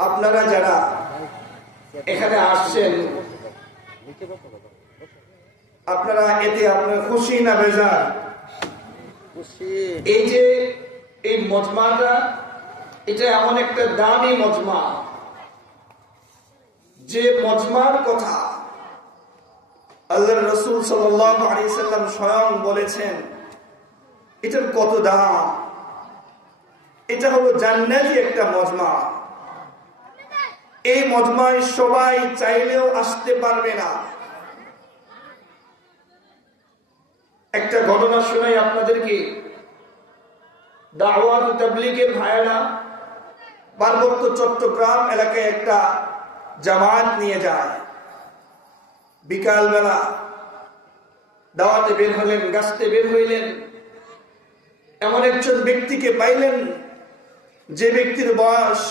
আপনারা যারা এখানে আসছেন, আপনারা এতে আপনার খুশি না বেজার? এই যে এই মজমাটা, এটা এমন একটা দামি মজমা, যে মজমার কথা আল্লাহর রাসূল সাল্লাল্লাহু আলাইহি সাল্লাম স্বয়ং বলেছেন এটার কত দাম। এটা হলো জান্নাতি একটা মজমা। এই মজমায় সবাই চাইলেও আসতে পারবে না। একটা ঘটনা শোনাই আপনাদেরকে। দাওয়াত তাবলীগের ভাইয়েরা পার্বত্য চট্টগ্রাম এলাকায় একটা জামাত নিয়ে যায়। বিকালবেলা দাওয়াতে বের হলেন, গাছতে বের হইলেন, এমন একজন ব্যক্তিকে পাইলেন যে ব্যক্তির বয়স